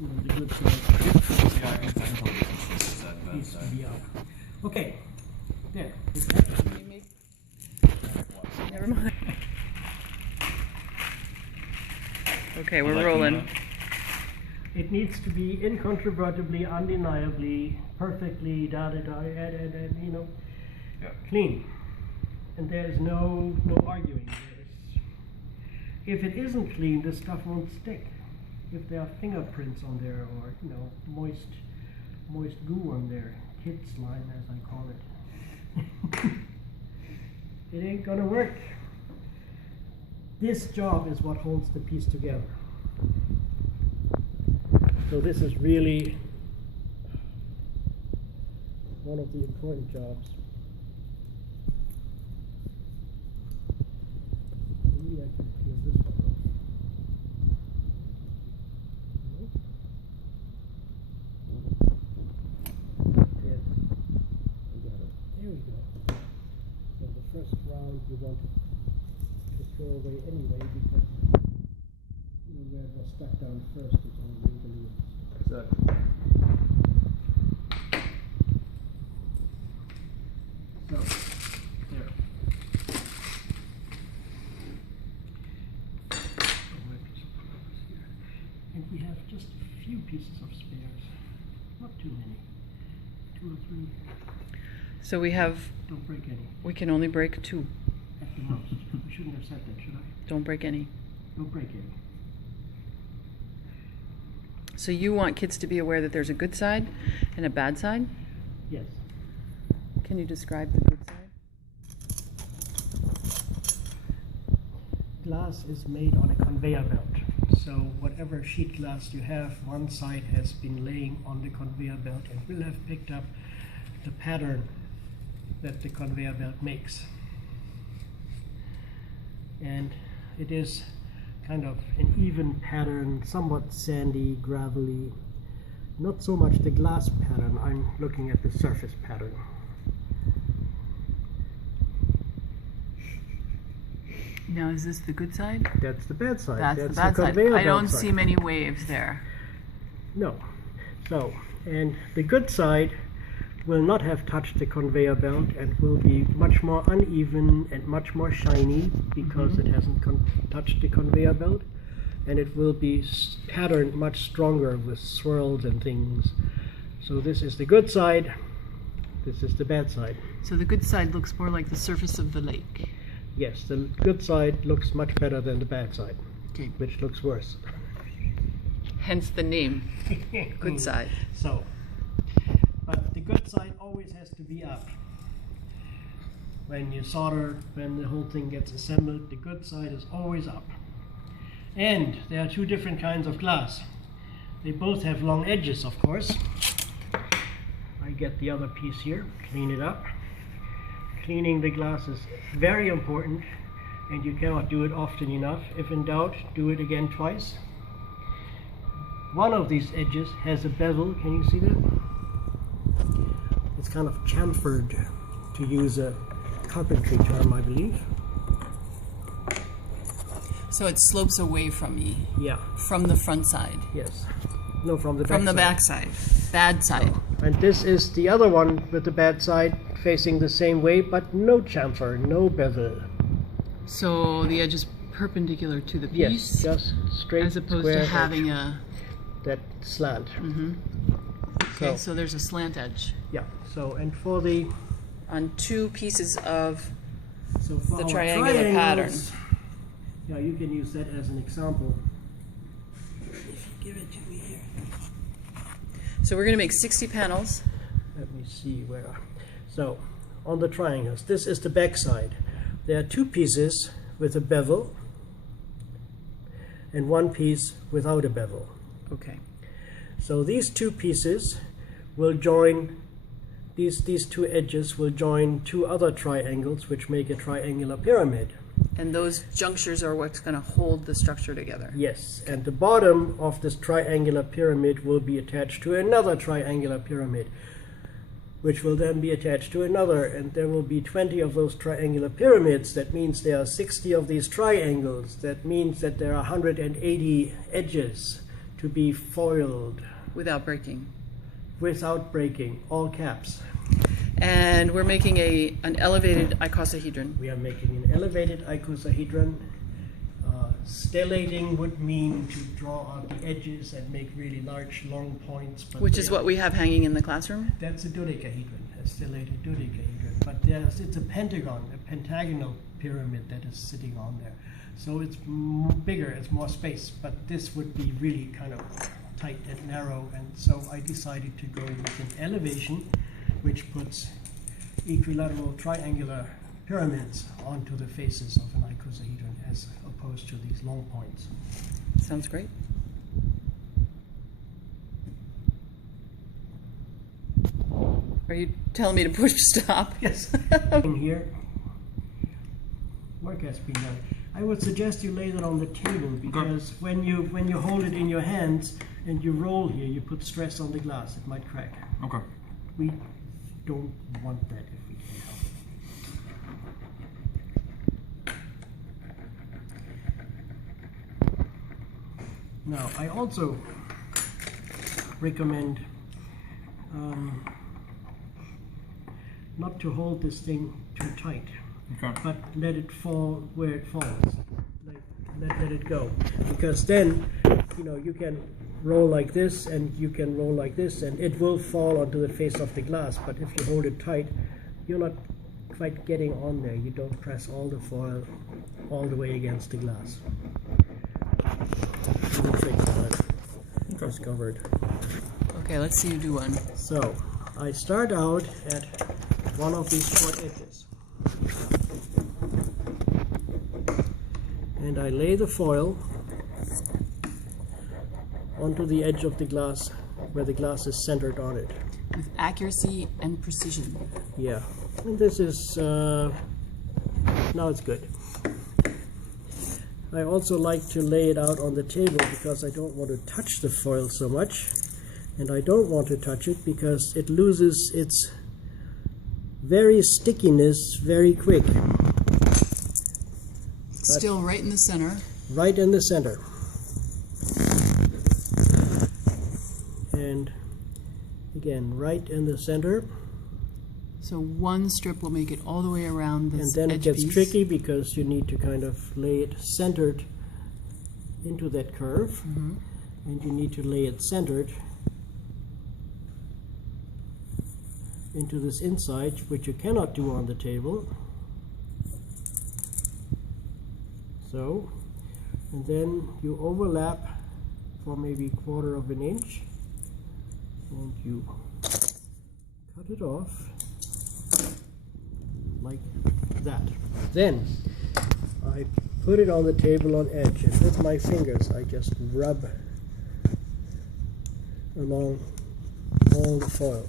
the good side Ja, ganz einfach. needs to be up. Okay, there. Never mind. Okay, we're rolling. It needs to be incontrovertibly, undeniably, perfectly, you know, clean. And there is no arguing. If it isn't clean, this stuff won't stick. If there are fingerprints on there, or you know, moist goo on there, kid slime as I call it, it ain't gonna work. This job is what holds the piece together. So this is really one of the important jobs. Maybe I can peel this one off. No? Yes. We got it. There we go. So the first round we want to throw away anyway because you know, where it was stuck down first is all wrinkly. Exactly. So, there. And we have just a few pieces of spares. Not too many. 2 or 3. So we have, Don't break any. we can only break 2. At the most. I shouldn't have said that, should I? Don't break any. Don't break any. So you want kids to be aware that there's a good side and a bad side? Yes. Can you describe the good side? Glass is made on a conveyor belt. So whatever sheet glass you have, one side has been laying on the conveyor belt and will have picked up the pattern that the conveyor belt makes. And it is kind of an even pattern, somewhat sandy, gravelly. Not so much the glass pattern, I'm looking at the surface pattern. Now, is this the good side? That's the bad side. That's the bad side. conveyor I belt don't side. see many waves there. No. So, and the good side will not have touched the conveyor belt and will be much more uneven and much more shiny because it hasn't touched the conveyor belt, and it will be patterned much stronger with swirls and things. So this is the good side, this is the bad side. So the good side looks more like the surface of the lake. Yes, the good side looks much better than the bad side, Okay. which looks worse. Hence the name, good side. So, but the good side always has to be up. When you solder, when the whole thing gets assembled, the good side is always up. And there are 2 different kinds of glass. They both have long edges, of course. I get the other piece here, clean it up. Cleaning the glass is very important, and you cannot do it often enough. If in doubt, do it again twice. One of these edges has a bevel. Can you see that? It's kind of chamfered, to use a carpentry term, I believe. So it slopes away from me, Yeah, from the front side, yes. No, from the back from the side. back side, bad side. And this is the other one with the bad side facing the same way, but no chamfer, no bevel. So the edge is perpendicular to the Yes, piece, just straight, as opposed square to edge, having a. that slant. Okay, so there's a slant edge Yeah, so, and for the on 2 pieces of. So for The our triangular triangles, yeah, you can use that as an example. If you give it to me here. So we're going to make 60 panels. Let me see where. So, on the triangles, this is the back side. There are 2 pieces with a bevel and 1 piece without a bevel. Okay. So these 2 pieces will join, these 2 edges will join 2 other triangles which make a triangular pyramid. And those junctures are what's going to hold the structure together. Yes, and the bottom of this triangular pyramid will be attached to another triangular pyramid, which will then be attached to another, and there will be 20 of those triangular pyramids. That means there are 60 of these triangles. That means that there are 180 edges to be foiled without breaking. without breaking, all caps. And we're making an elevated icosahedron. We are making an elevated icosahedron. Stellating would mean to draw out the edges and make really large, long points. But Which is what we have hanging in the classroom? That's a dodecahedron, a stellated dodecahedron. But it's a pentagon, a pentagonal pyramid that is sitting on there. So it's bigger, it's more space, but this would be really kind of tight and narrow. And so I decided to go with an elevation, which puts equilateral triangular pyramids onto the faces of an icosahedron as opposed to these long points. Sounds great. Are you telling me to push stop? Yes. In here, work has been done. I would suggest you lay that on the table because when you hold it in your hands and you roll here, you put stress on the glass. It might crack. Okay. We don't want that if we can help it. Now, I also recommend not to hold this thing too tight, but let it fall where it falls. Let it go, because then you can roll like this and you can roll like this and it will fall onto the face of the glass. But if you hold it tight, you're not quite getting on there. You don't press all the foil all the way against the glass. Little trick that I've discovered. Okay, let's see you do one. So I start out at one of these short edges and I lay the foil onto the edge of the glass where the glass is centered on it. With accuracy and precision. Yeah, and this is, now it's good. I also like to lay it out on the table because I don't want to touch the foil so much, and I don't want to touch it because it loses its very stickiness very quick. Still right in the center. Right in the center. And again, right in the center. So one strip will make it all the way around this edge And then it gets piece. tricky because you need to kind of lay it centered into that curve. Mm-hmm. And you need to lay it centered into this inside, which you cannot do on the table. So, and then you overlap for maybe 1/4 of an inch and you cut it off like that. Then I put it on the table on edge, and with my fingers I just rub along all the foil.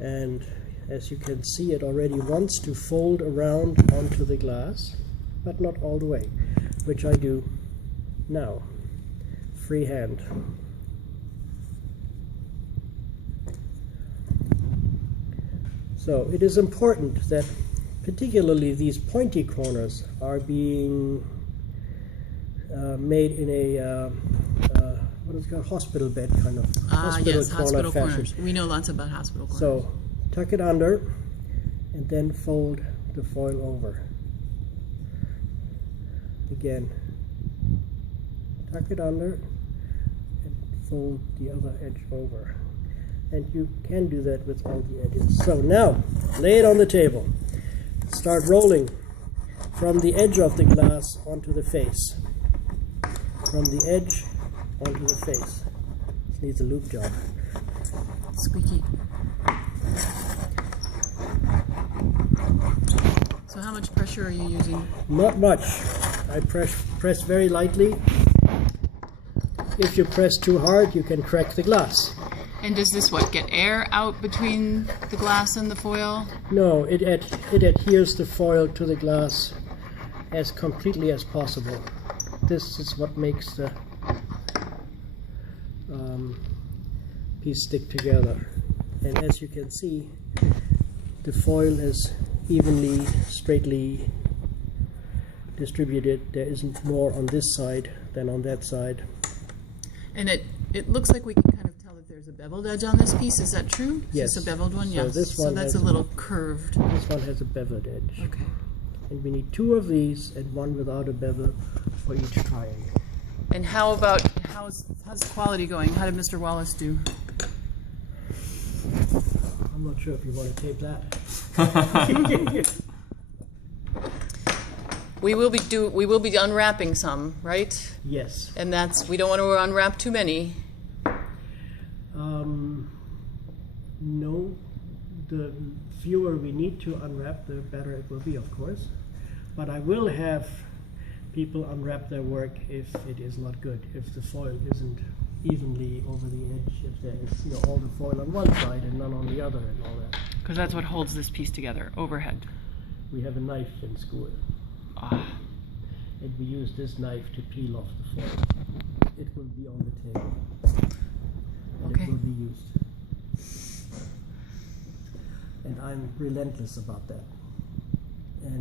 And as you can see, it already wants to fold around onto the glass, but not all the way, which I do now, freehand. So it is important that particularly these pointy corners are being made in a what is it called, hospital bed kind of Yes, corner hospital fashion. corners. We know lots about hospital corners. So tuck it under and then fold the foil over. Again, tuck it under and fold the other edge over. And you can do that with all the edges. So now, lay it on the table. Start rolling from the edge of the glass onto the face. From the edge onto the face. This needs a loop job. Squeaky. So how much pressure are you using? Not much. I press very lightly. If you press too hard, you can crack the glass. And does this get air out between the glass and the foil? No, it adheres the foil to the glass as completely as possible. This is what makes the piece stick together. And as you can see, the foil is evenly, straightly distributed. There isn't more on this side than on that side. And it looks like we can kind of tell that there's a beveled edge on this piece. Is that true? Yes. Is this a beveled one? So Yes. this So one that's a has- little curved. This one has a beveled edge. Okay. And we need 2 of these and 1 without a bevel for each triangle. And how about, how's the quality going? How did Mr. Wallace do? I'm not sure if you want to tape that. We will be unwrapping some, right? Yes. And we don't want to unwrap too many. No, the fewer we need to unwrap, the better it will be, of course. But I will have people unwrap their work if it is not good, if the foil isn't evenly over the edge, if there is all the foil on one side and none on the other and all that. Because that's what holds this piece together, overhead. We have a knife in school, Ah. and we use this knife to peel off the foil. It will be on the table. And Okay. it will be used. And I'm relentless about that. And